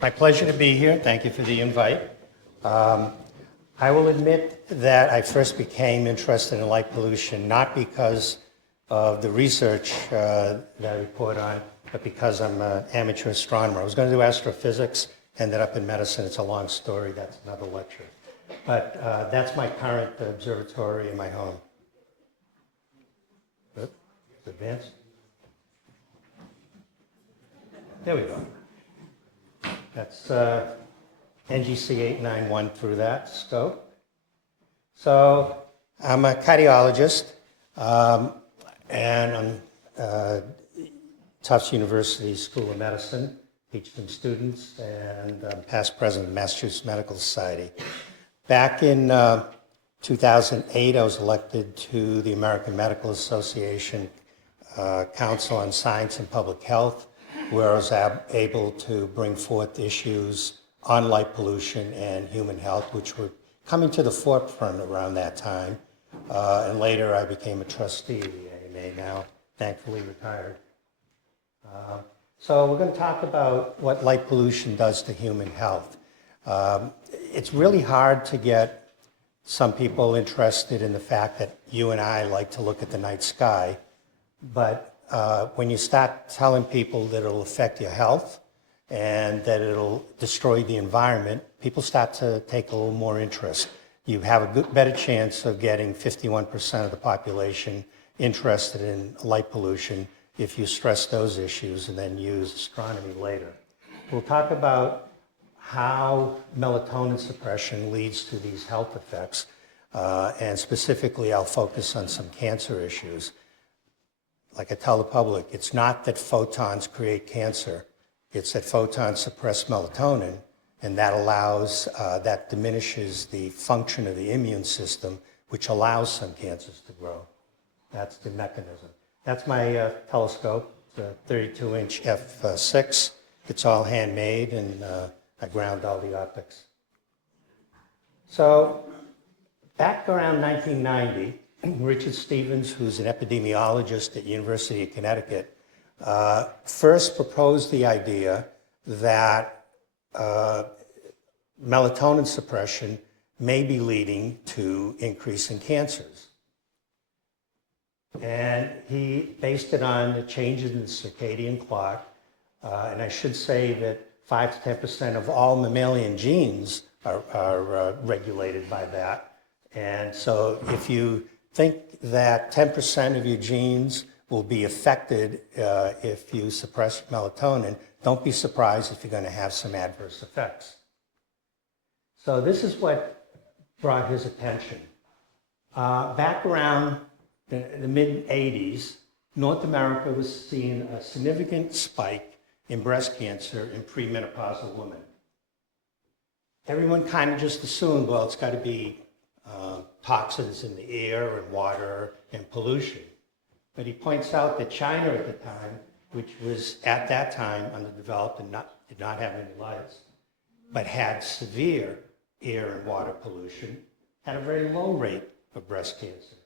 My pleasure to be here. Thank you for the invite. I will admit that I first became interested in light pollution not because of the research that I report on, but because I'm an amateur astronomer. I was going to do astrophysics, ended up in medicine. It's a long story. That's another lecture. But that's my current observatory in my home. Good. Advance. There we go. That's NGC 891 through that scope. So I'm a cardiologist, and I'm Tufts University School of Medicine, teach some students, and I'm past president of the Massachusetts Medical Society. Back in 2008, I was elected to the American Medical Association Council on Science and Public Health, where I was able to bring forth issues on light pollution and human health, which were coming to the forefront around that time. And later I became a trustee of the AMA, now thankfully retired. So we're going to talk about what light pollution does to human health. It's really hard to get some people interested in the fact that you and I like to look at the night sky, but when you start telling people that it'll affect your health and that it'll destroy the environment, people start to take a little more interest. You have a better chance of getting 51% of the population interested in light pollution if you stress those issues and then use astronomy later. We'll talk about how melatonin suppression leads to these health effects, and specifically I'll focus on some cancer issues. Like I tell the public, it's not that photons create cancer, it's that photons suppress melatonin, and that allows, that diminishes the function of the immune system, which allows some cancers to grow. That's the mechanism. That's my telescope. It's a 32-inch f6. It's all handmade, and I ground all the optics. So back around 1990, Richard Stevens, who's an epidemiologist at University of Connecticut, first proposed the idea that melatonin suppression may be leading to increase in cancers. And he based it on the changes in the circadian clock. And I should say that 5 to 10% of all mammalian genes are regulated by that. And so if you think that 10% of your genes will be affected if you suppress melatonin, don't be surprised if you're going to have some adverse effects. So this is what brought his attention. Back around the mid-'80s, North America was seeing a significant spike in breast cancer in premenopausal women. Everyone kind of just assumed, well, it's got to be toxins in the air and water and pollution. But he points out that China at the time, which was at that time underdeveloped and did not have any lights, but had severe air and water pollution, had a very low rate of breast cancer.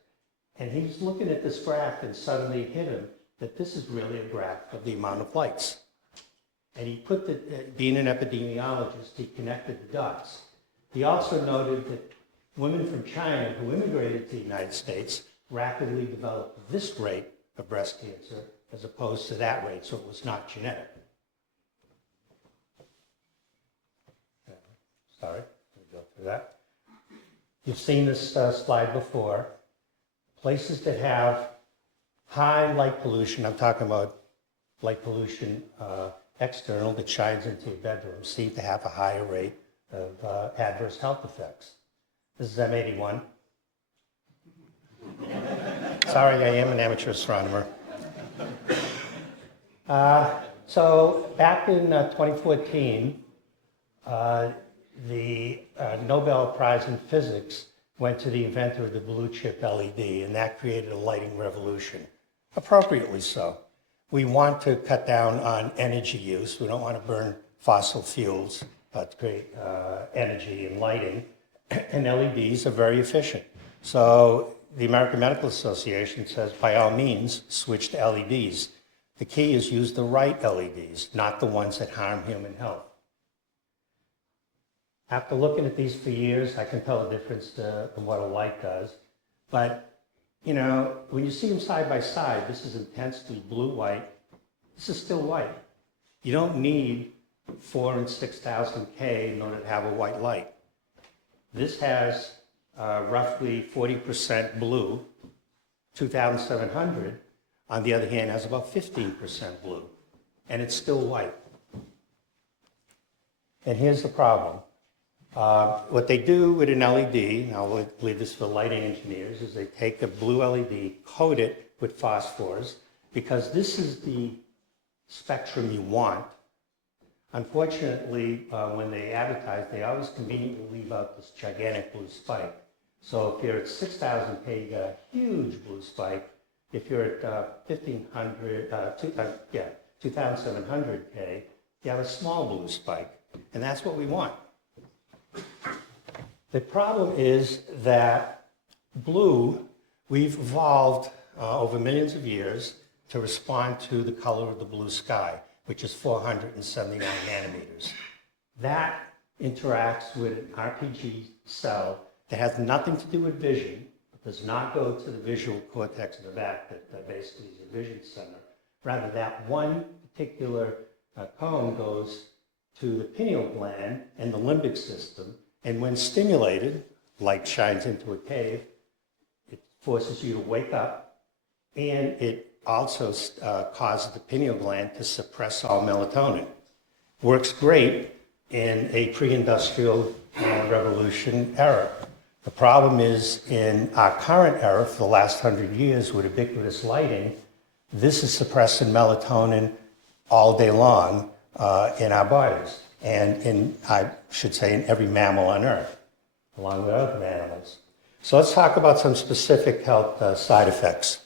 And he's looking at this graph and suddenly hit him that this is really a graph of the amount of lights. And he put the, being an epidemiologist, he connected the dots. He also noted that women from China who immigrated to the United States rapidly developed this rate of breast cancer as opposed to that rate, so it was not genetic. Sorry, let me go through that. You've seen this slide before. Places that have high light pollution, I'm talking about light pollution external that shines into your bedroom, seem to have a higher rate of adverse health effects. This is M81. Sorry, I am an amateur astronomer. So back in 2014, the Nobel Prize in Physics went to the inventor of the blue chip LED, and that created a lighting revolution, appropriately so. We want to cut down on energy use. We don't want to burn fossil fuels to create energy and lighting, and LEDs are very efficient. So the American Medical Association says, by all means, switch to LEDs. The key is use the right LEDs, not the ones that harm human health. After looking at these for years, I can tell the difference from what a light does. But, you know, when you see them side by side, this is intensely blue-white. This is still white. You don't need 4 and 6,000 K in order to have a white light. This has roughly 40% blue. 2,700, on the other hand, has about 15% blue, and it's still white. And here's the problem. What they do with an LED, and I'll leave this for lighting engineers, is they take the blue LED, coat it with phosphors, because this is the spectrum you want. Unfortunately, when they advertise, they always conveniently leave out this gigantic blue spike. So if you're at 6,000 K, you got a huge blue spike. If you're at 2,700 K, you have a small blue spike. And that's what we want. The problem is that blue, we've evolved over millions of years to respond to the color of the blue sky, which is 479 nanometers. That interacts with an RPG cell that has nothing to do with vision, does not go to the visual cortex in the back that basically is a vision center. Rather, that one particular cone goes to the pineal gland and the limbic system, and when stimulated, light shines into a cave, it forces you to wake up, and it also causes the pineal gland to suppress all melatonin. Works great in a pre-industrial revolution era. The problem is in our current era, for the last 100 years with ubiquitous lighting, this is suppressing melatonin all day long in our bodies, and I should say in every mammal on Earth, along with other animals. So let's talk about some specific health side effects.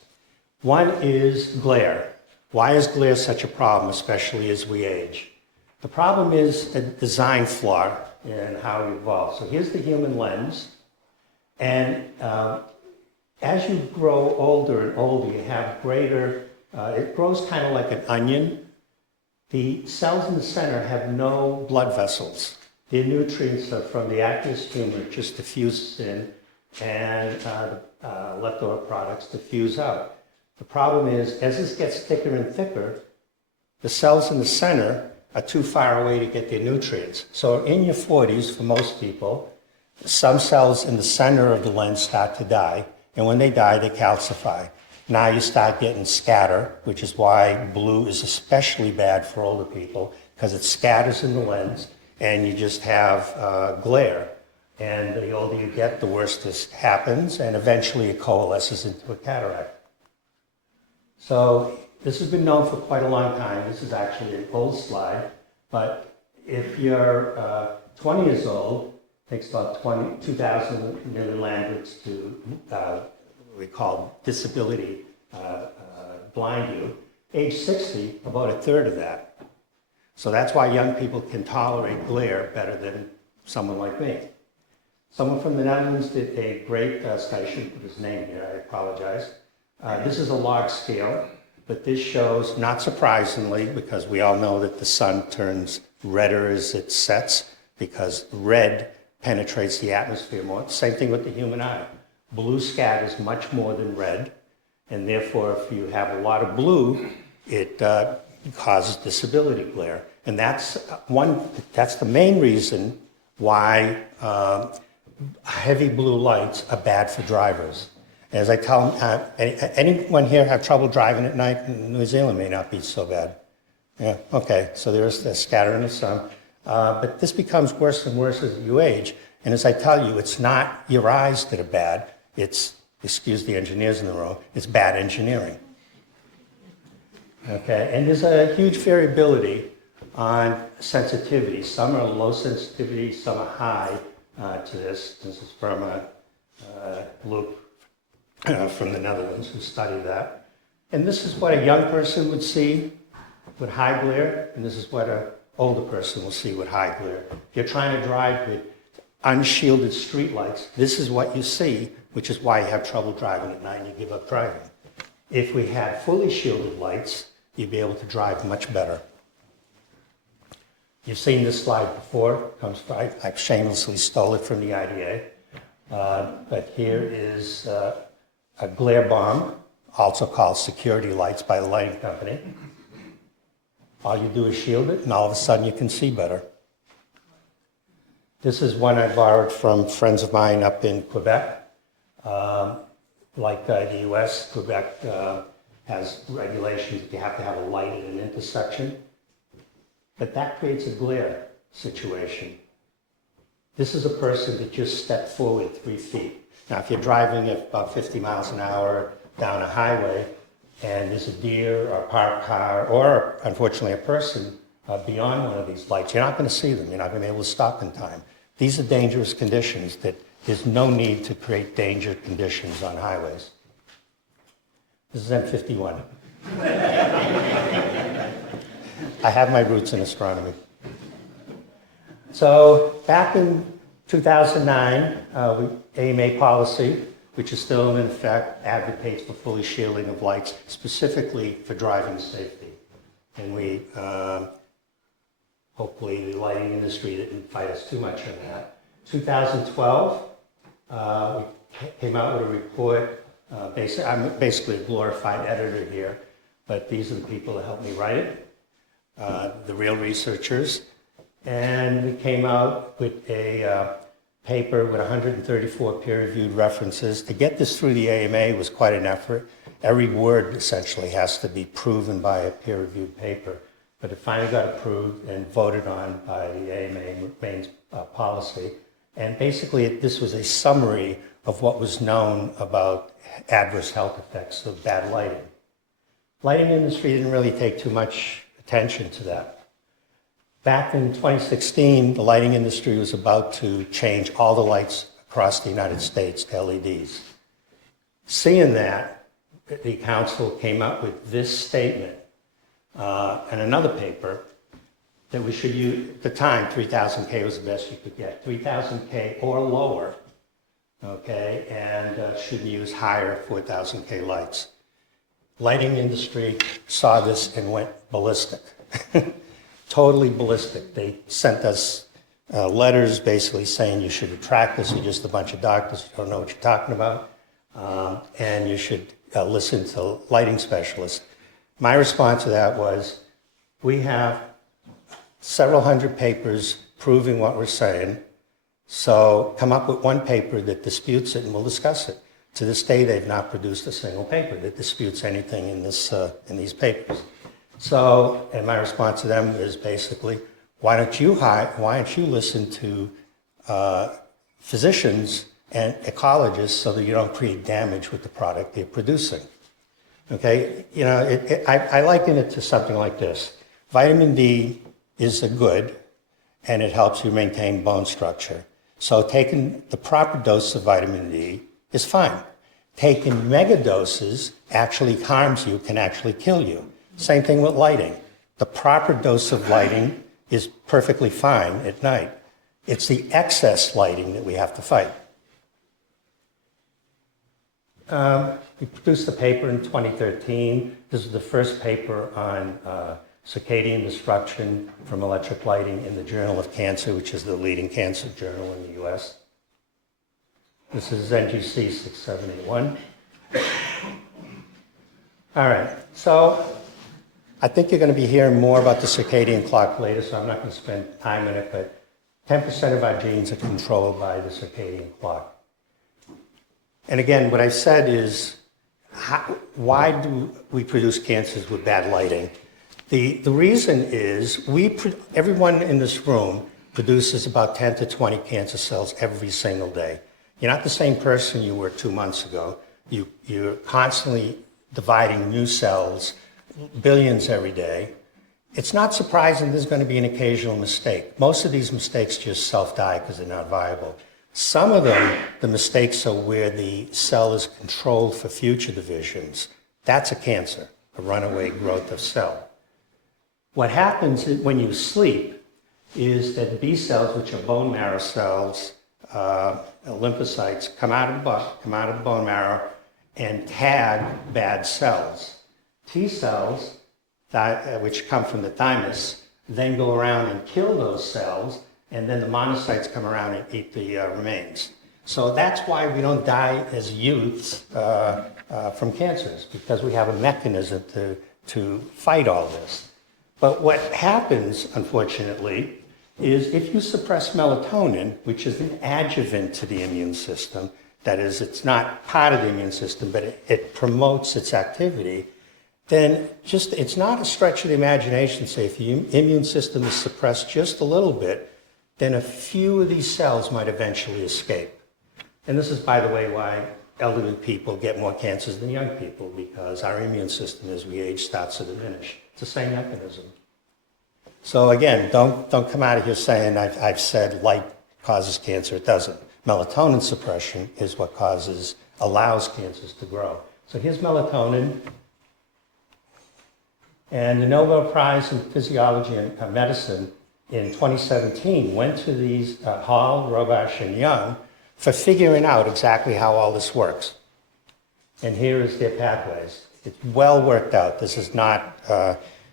One is glare. Why is glare such a problem, especially as we age? The problem is a design flaw in how we evolve. So here's the human lens. And as you grow older and older, you have greater, it grows kind of like an onion. The cells in the center have no blood vessels. The nutrients are from the aqueous humor just diffuse in, and leftover products diffuse out. The problem is, as this gets thicker and thicker, the cells in the center are too far away to get their nutrients. So in your 40s, for most people, some cells in the center of the lens start to die, and when they die, they calcify. Now you start getting scatter, which is why blue is especially bad for older people, because it scatters in the lens, and you just have glare. And the older you get, the worse this happens, and eventually it coalesces into a cataract. So this has been known for quite a long time. This is actually an old slide, but if you're 20 years old, it takes about 2,000 million landwidths to we call disability blind you. Age 60, about a third of that. So that's why young people can tolerate glare better than someone like me. Someone from the Netherlands did a great study. I shouldn't put his name here, I apologize. This is a log scale, but this shows, not surprisingly, because we all know that the sun turns redder as it sets, because red penetrates the atmosphere more. Same thing with the human eye. Blue scatters much more than red, and therefore if you have a lot of blue, it causes disability glare. And that's the main reason why heavy blue lights are bad for drivers. As I tell them, anyone here have trouble driving at night? New Zealand may not be so bad. Yeah, okay, so there's the scatter in the sun. But this becomes worse and worse as you age. And as I tell you, it's not your eyes that are bad. It's, excuse the engineers in the room, it's bad engineering. Okay, and there's a huge variability on sensitivity. Some are low sensitivity, some are high to this. This is from a Luke from the Netherlands who studied that. And this is what a young person would see with high glare, and this is what an older person will see with high glare. If you're trying to drive with unshielded streetlights, this is what you see, which is why you have trouble driving at night and you give up driving. If we had fully shielded lights, you'd be able to drive much better. You've seen this slide before. I shamelessly stole it from the IDA. But here is a glare bomb, also called security lights by the lighting company. All you do is shield it, and all of a sudden you can see better. This is one I borrowed from friends of mine up in Quebec. Like the US, Quebec has regulations that you have to have a light at an intersection. But that creates a glare situation. This is a person that just stepped forward 3 feet. Now, if you're driving at about 50 miles an hour down a highway, and there's a deer or a parked car, or unfortunately a person beyond one of these lights, you're not going to see them. You're not going to be able to stop in time. These are dangerous conditions that there's no need to create danger conditions on highways. This is M51. I have my roots in astronomy. So back in 2009, AMA policy, which is still in effect, advocates for fully shielding of lights, specifically for driving safety. And we, hopefully the lighting industry didn't fight us too much on that. 2012, we came out with a report. I'm basically a glorified editor here, but these are the people that helped me write it, the real researchers. And we came out with a paper with 134 peer-reviewed references. To get this through the AMA was quite an effort. Every word essentially has to be proven by a peer-reviewed paper. But it finally got approved and voted on by the AMA main policy. And basically, this was a summary of what was known about adverse health effects of bad lighting. Lighting industry didn't really take too much attention to that. Back in 2016, the lighting industry was about to change all the lights across the United States to LEDs. Seeing that, the council came up with this statement and another paper that we should use. At the time, 3,000K was the best you could get. 3,000K or lower, okay, and shouldn't use higher 4,000K lights. Lighting industry saw this and went ballistic. Totally ballistic. They sent us letters basically saying you should retract this, you're just a bunch of doctors who don't know what you're talking about, and you should listen to lighting specialists. My response to that was, we have several hundred papers proving what we're saying, so come up with one paper that disputes it and we'll discuss it. To this day, they've not produced a single paper that disputes anything in these papers. So, and my response to them is basically, why don't you listen to physicians and ecologists so that you don't create damage with the product they're producing? Okay, you know, I liken it to something like this. Vitamin D is a good, and it helps you maintain bone structure. So taking the proper dose of vitamin D is fine. Taking mega doses actually harms you, can actually kill you. Same thing with lighting. The proper dose of lighting is perfectly fine at night. It's the excess lighting that we have to fight. We produced a paper in 2013. This is the first paper on circadian disruption from electric lighting in the Journal of Cancer, which is the leading cancer journal in the US. This is NGC 6781. All right, so I think you're going to be hearing more about the circadian clock later, so I'm not going to spend time on it, but 10% of our genes are controlled by the circadian clock. And again, what I said is, why do we produce cancers with bad lighting? The reason is, everyone in this room produces about 10 to 20 cancer cells every single day. You're not the same person you were 2 months ago. You're constantly dividing new cells, billions every day. It's not surprising there's going to be an occasional mistake. Most of these mistakes just self-die because they're not viable. Some of them, the mistakes are where the cell is controlled for future divisions. That's a cancer, a runaway growth of cell. What happens when you sleep is that B cells, which are bone marrow cells, lymphocytes, come out of the bone marrow and tag bad cells. T cells, which come from the thymus, then go around and kill those cells, and then the monocytes come around and eat the remains. So that's why we don't die as youths from cancers, because we have a mechanism to fight all this. But what happens, unfortunately, is if you suppress melatonin, which is an adjuvant to the immune system, that is, it's not part of the immune system, but it promotes its activity, then it's not a stretch of the imagination to say if the immune system is suppressed just a little bit, then a few of these cells might eventually escape. And this is, by the way, why elderly people get more cancers than young people, because our immune system, as we age, starts to diminish. It's the same mechanism. So again, don't come out of here saying I've said light causes cancer. It doesn't. Melatonin suppression is what allows cancers to grow. So here's melatonin. And the Nobel Prize in Physiology and Medicine in 2017 went to these Hall, Robash, and Young for figuring out exactly how all this works. And here is their pathways. It's well worked out. This is not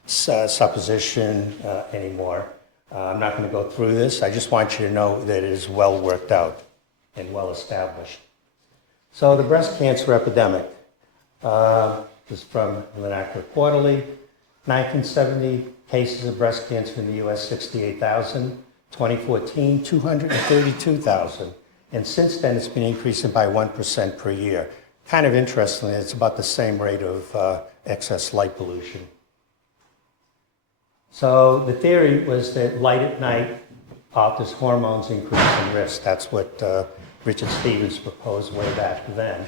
supposition anymore. I'm not going to go through this. I just want you to know that it is well worked out and well established. So the breast cancer epidemic. This is from Vernacular Quarterly. 1970 cases of breast cancer in the U.S., 68,000. 2014, 232,000. And since then, it's been increasing by 1% per year. Kind of interestingly, it's about the same rate of excess light pollution. So the theory was that light at night alters hormones, increasing risk. That's what Richard Stevens proposed way back then.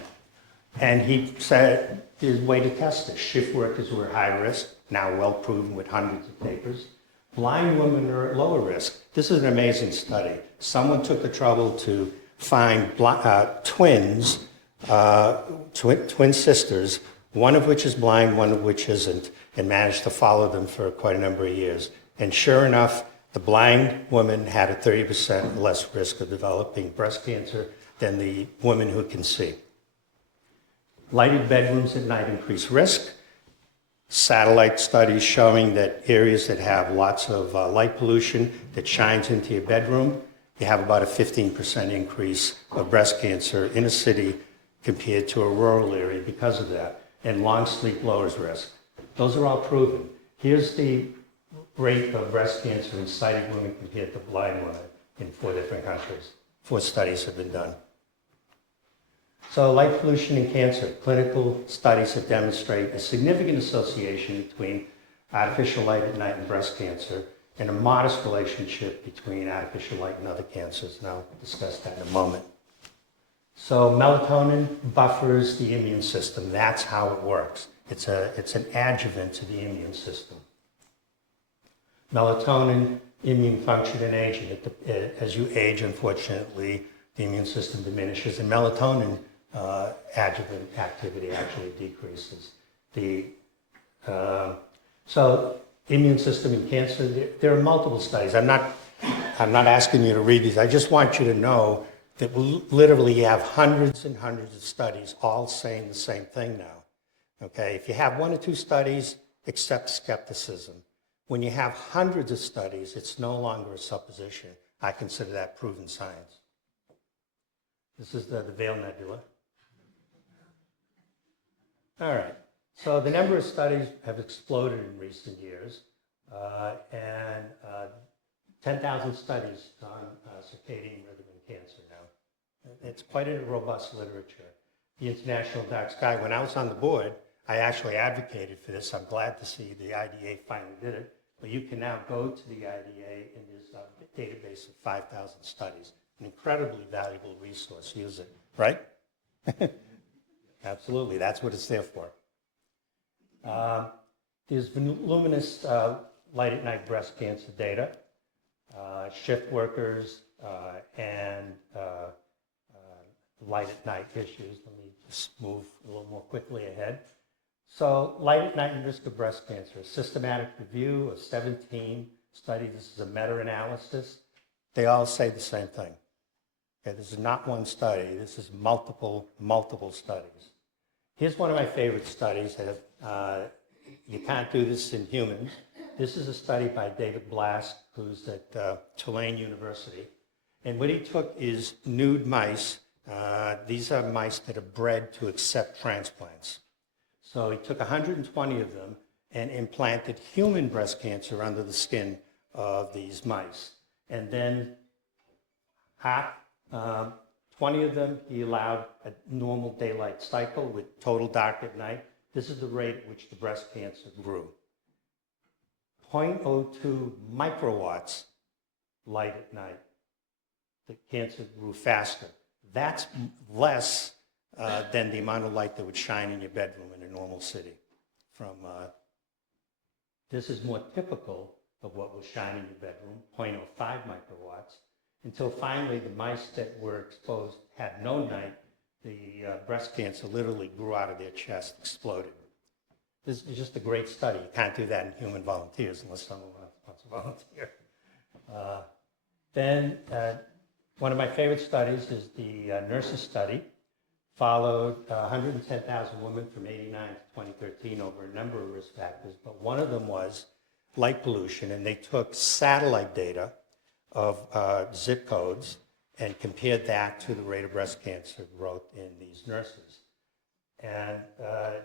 And he said there's a way to test this. Shift workers were high risk, now well proven with hundreds of papers. Blind women are at lower risk. This is an amazing study. Someone took the trouble to find twins, twin sisters, one of which is blind, one of which isn't, and managed to follow them for quite a number of years. And sure enough, the blind woman had a 30% less risk of developing breast cancer than the woman who can see. Lighted bedrooms at night increase risk. Satellite studies showing that areas that have lots of light pollution that shines into your bedroom, you have about a 15% increase of breast cancer in a city compared to a rural area because of that. And long sleep lowers risk. Those are all proven. Here's the rate of breast cancer in sighted women compared to blind women in 4 different countries. 4 studies have been done. So light pollution and cancer. Clinical studies have demonstrated a significant association between artificial light at night and breast cancer, and a modest relationship between artificial light and other cancers, and I'll discuss that in a moment. So melatonin buffers the immune system. That's how it works. It's an adjuvant to the immune system. Melatonin, immune function and aging. As you age, unfortunately, the immune system diminishes, and melatonin adjuvant activity actually decreases. So immune system in cancer, there are multiple studies. I'm not asking you to read these. I just want you to know that literally you have hundreds and hundreds of studies all saying the same thing now. Okay, if you have 1 or 2 studies, accept skepticism. When you have hundreds of studies, it's no longer a supposition. I consider that proven science. This is the Veil Nebula. All right, so the number of studies have exploded in recent years, and 10,000 studies on circadian rhythm in cancer now. It's quite a robust literature. The International Dark Sky, when I was on the board, I actually advocated for this. I'm glad to see the IDA finally did it. But you can now go to the IDA and there's a database of 5,000 studies. An incredibly valuable resource. Use it, right? Absolutely, that's what it's there for. There's luminous light at night breast cancer data, shift workers, and light at night issues. Let me just move a little more quickly ahead. So light at night and risk of breast cancer, a systematic review of 17 studies. This is a meta-analysis. They all say the same thing. Okay, this is not one study. This is multiple studies. Here's one of my favorite studies. You can't do this in humans, This is a study by David Blask, who's at Tulane University. And what he took is nude mice. These are mice that are bred to accept transplants. So he took 120 of them and implanted human breast cancer under the skin of these mice. And then 20 of them, he allowed a normal daylight cycle with total dark at night. This is the rate at which the breast cancer grew. 0.02 microwatts light at night. The cancer grew faster. That's less than the amount of light that would shine in your bedroom in a normal city. This is more typical of what will shine in your bedroom, 0.05 microwatts, until finally the mice that were exposed had no night. The breast cancer literally grew out of their chest, exploded. This is just a great study. You can't do that in human volunteers unless someone wants to volunteer. Then one of my favorite studies is the nurses study. Followed 110,000 women from 89 to 2013 over a number of risk factors, but one of them was light pollution, and they took satellite data of zip codes and compared that to the rate of breast cancer growth in these nurses. And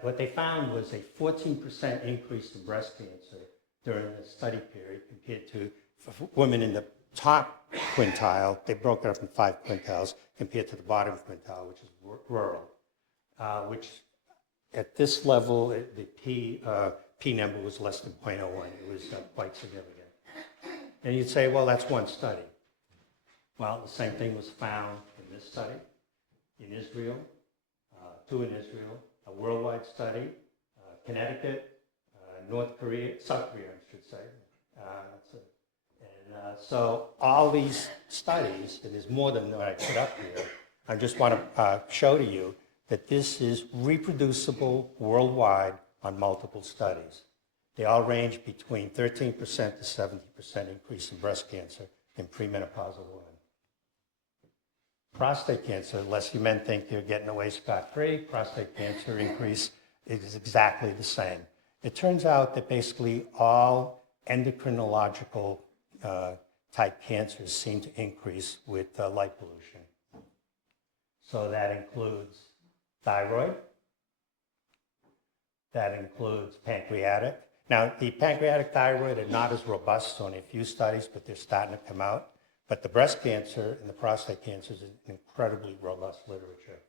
what they found was a 14% increase in breast cancer during the study period compared to women in the top quintile. They broke it up in 5 quintiles compared to the bottom quintile, which is rural, which at this level, the P number was less than 0.01. It was quite significant. And you'd say, well, that's one study. Well, the same thing was found in this study, in Israel, 2 in Israel, a worldwide study, Connecticut, South Korea, I should say. So all these studies, and there's more than what I put up here, I just want to show to you that this is reproducible worldwide on multiple studies. They all range between 13% to 70% increase in breast cancer in premenopausal women. Prostate cancer, unless you men think you're getting away scot-free, prostate cancer increase is exactly the same. It turns out that basically all endocrinological type cancers seem to increase with light pollution. So that includes thyroid, that includes pancreatic. Now, the pancreatic thyroid are not as robust, only a few studies, but they're starting to come out. But the breast cancer and the prostate cancer is an incredibly robust literature.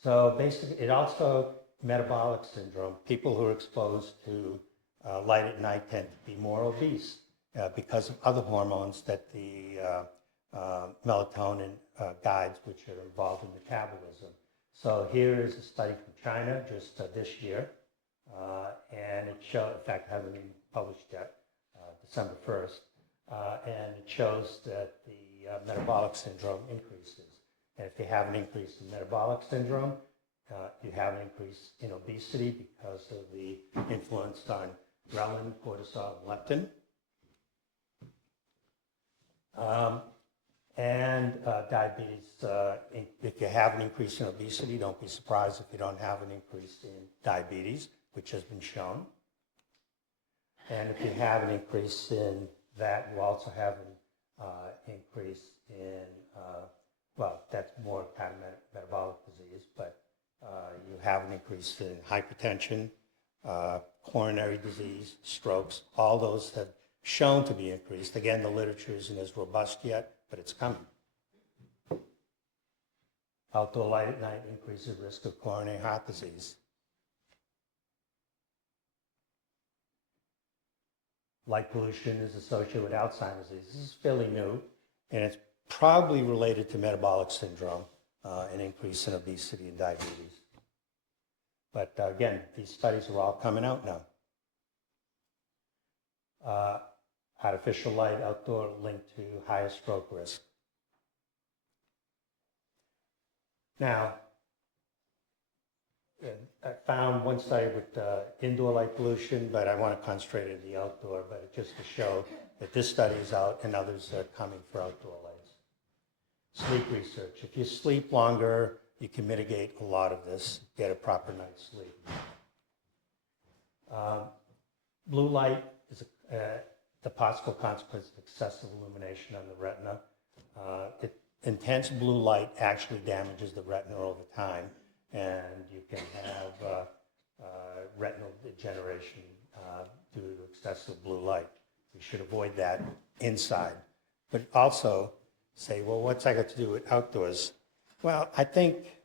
So basically, it also, metabolic syndrome, people who are exposed to light at night tend to be more obese because of other hormones that the melatonin guides, which are involved in metabolism. So here is a study from China just this year, and it showed, in fact, it hasn't been published yet, December 1st, and it shows that the metabolic syndrome increases. And if you have an increase in metabolic syndrome, you have an increase in obesity because of the influence on ghrelin, cortisol, and leptin. And diabetes, if you have an increase in obesity, don't be surprised if you don't have an increase in diabetes, which has been shown. And if you have an increase in that, you also have an increase in, well, that's more kind of metabolic disease, but you have an increase in hypertension, coronary disease, strokes. All those have shown to be increased. Again, the literature isn't as robust yet, but it's coming. Outdoor light at night increases risk of coronary heart disease. Light pollution is associated with Alzheimer's disease. This is fairly new, and it's probably related to metabolic syndrome, an increase in obesity and diabetes. But again, these studies are all coming out now. Artificial light outdoor linked to higher stroke risk. Now, I found one study with indoor light pollution, but I want to concentrate on the outdoor, but just to show that this study is out and others are coming for outdoor lights. Sleep research. If you sleep longer, you can mitigate a lot of this, get a proper night's sleep. Blue light is the possible consequence of excessive illumination on the retina. Intense blue light actually damages the retina over time, and you can have retinal degeneration due to excessive blue light. We should avoid that inside. But also say, well, what's that got to do with outdoors? Well, I think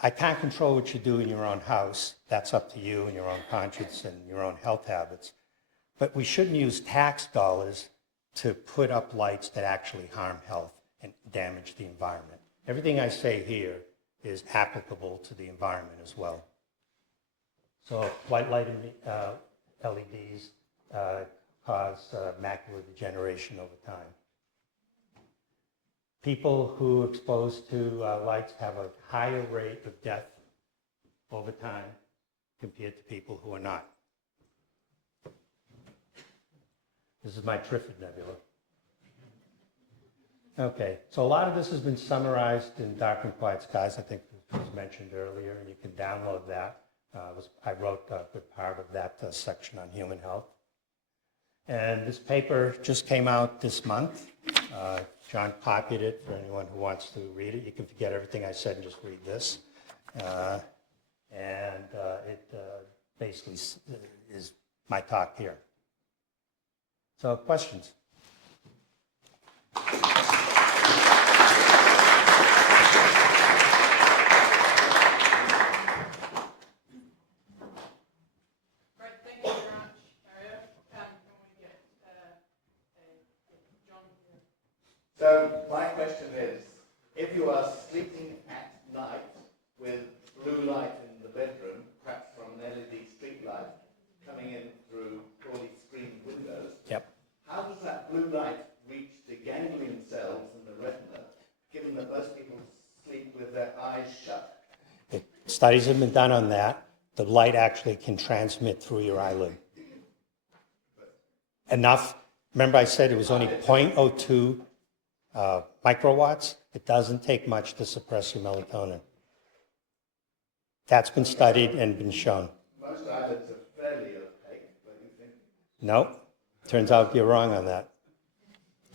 I can't control what you do in your own house. That's up to you and your own conscience and your own health habits. But we shouldn't use tax dollars to put up lights that actually harm health and damage the environment. Everything I say here is applicable to the environment as well. So white light LEDs cause macular degeneration over time. People who are exposed to lights have a higher rate of death over time compared to people who are not. This is my Trifid Nebula. Okay, so a lot of this has been summarized in Dark and Quiet Skies, I think it was mentioned earlier, and you can download that. I wrote a good part of that section on human health. And this paper just came out this month. John copied it for anyone who wants to read it. You can forget everything I said and just read this. It basically is my talk here. So questions? So my question is, if you are sleeping at night with blue light in the bedroom, perhaps from an LED street light coming in through poorly screened windows, Yep. how does that blue light reach the ganglion cells in the retina, given that most people sleep with their eyes shut? Studies have been done on that. The light actually can transmit through your eyelid. Enough. Remember I said it was only 0.02 microwatts. It doesn't take much to suppress your melatonin. That's been studied and been shown. Most eyelids are fairly opaque, don't you think? No, turns out you're wrong on that.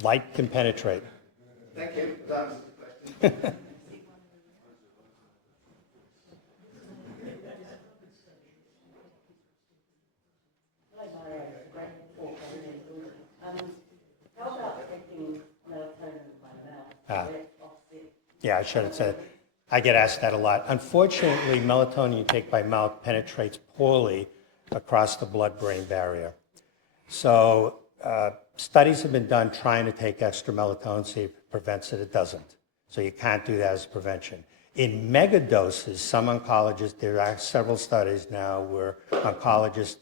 Light can penetrate. Thank you. That answers the question. How about taking melatonin by mouth? Yeah, I should have said. I get asked that a lot. Unfortunately, melatonin you take by mouth penetrates poorly across the blood-brain barrier. So studies have been done trying to take extra melatonin, see if it prevents it. It doesn't. So you can't do that as prevention. In mega doses, some oncologists, there are several studies now where oncologists,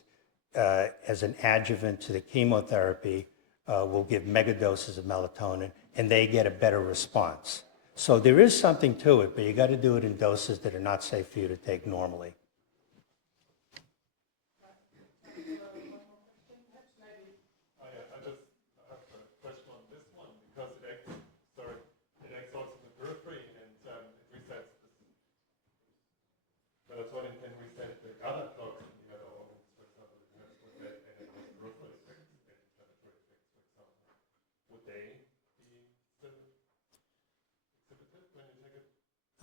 as an adjuvant to the chemotherapy, will give mega doses of melatonin, and they get a better response. So there is something to it, but you got to do it in doses that are not safe for you to take normally.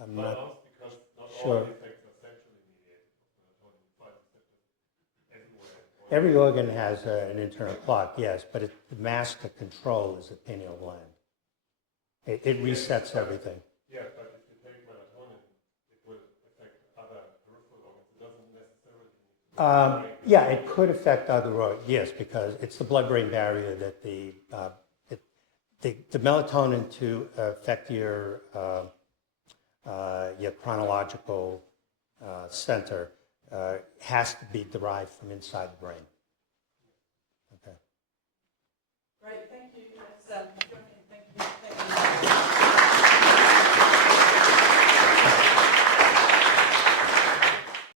I'm not sure. Every organ has an internal clock, yes, but the master control is the pineal gland. It resets everything. Yeah, but if you take melatonin, it will affect other peripheral organs. It doesn't necessarily. Yeah, it could affect other organs, yes, because it's the blood-brain barrier that the melatonin to affect your chronological center has to be derived from inside the brain.